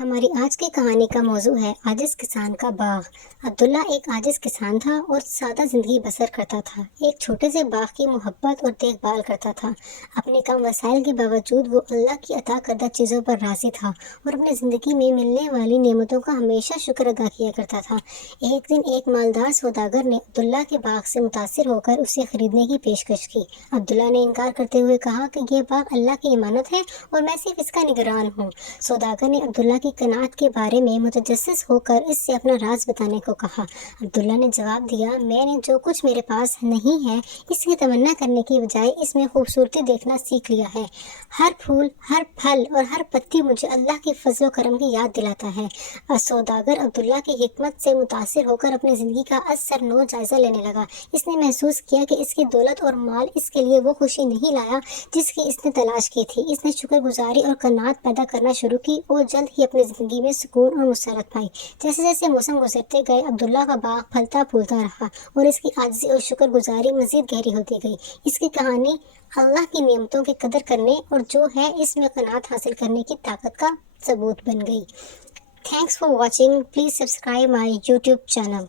ہماری آج کی کہانی کا موضوع ہے عاجز کسان کا باغ۔ عبداللہ ایک عاجز کسان تھا اور سادہ زندگی بسر کرتا تھا۔ ایک چھوٹے سے باغ کی محبت اور دیکھ بھال کرتا تھا۔ اپنے کم وسائل کے باوجود وہ اللہ کی عطا کردہ چیزوں پر راضی تھا اور اپنی زندگی میں ملنے والی نعمتوں کا ہمیشہ شکر ادا کیا کرتا تھا۔ ایک دن ایک مالدار سوداگر نے عبداللہ کے باغ سے متاثر ہو کر اسے خریدنے کی پیشکش کی۔ عبداللہ نے انکار کرتے ہوئے کہا کہ یہ باغ اللہ کی امانت ہے اور میں صرف اس کا نگران ہوں۔ سوداگر نے عبداللہ کی قناعت کے بارے میں متجسس ہو کر اس سے اپنا راز بتانے کو کہا۔ عبداللہ نے جواب دیا، میں نے جو کچھ میرے پاس نہیں ہے اس کی تمنا کرنے کی بجائے اس میں خوبصورتی دیکھنا سیکھ لیا ہے۔ ہر پھول، ہر پھل اور ہر پتی مجھے اللہ کے فضل و کرم کی یاد دلاتا ہے۔ سوداگر عبداللہ کی حکمت سے متاثر ہو کر اپنی زندگی کا از سر نو جائزہ لینے لگا۔ اس نے محسوس کیا کہ اس کی دولت اور مال اس کے لیے وہ خوشی نہیں لایا جس کی اس نے تلاش کی تھی۔ اس نے شکر گزاری اور قناعت پیدا کرنا شروع کی اور جلد ہی اپنی زندگی میں سکون اور مسرت پائی۔ جیسے جیسے موسم گزرتے گئے، عبداللہ کا باغ پھلتا پھولتا رہا اور اس کی عاجزی اور شکر گزاری مزید گہری ہوتی گئی۔ اس کی کہانی اللہ کی نعمتوں کی قدر کرنے اور جو ہے اس میں قناعت حاصل کرنے کی طاقت کا ثبوت بن گئی۔ Thanks for watching. Please subscribe my YouTube channel.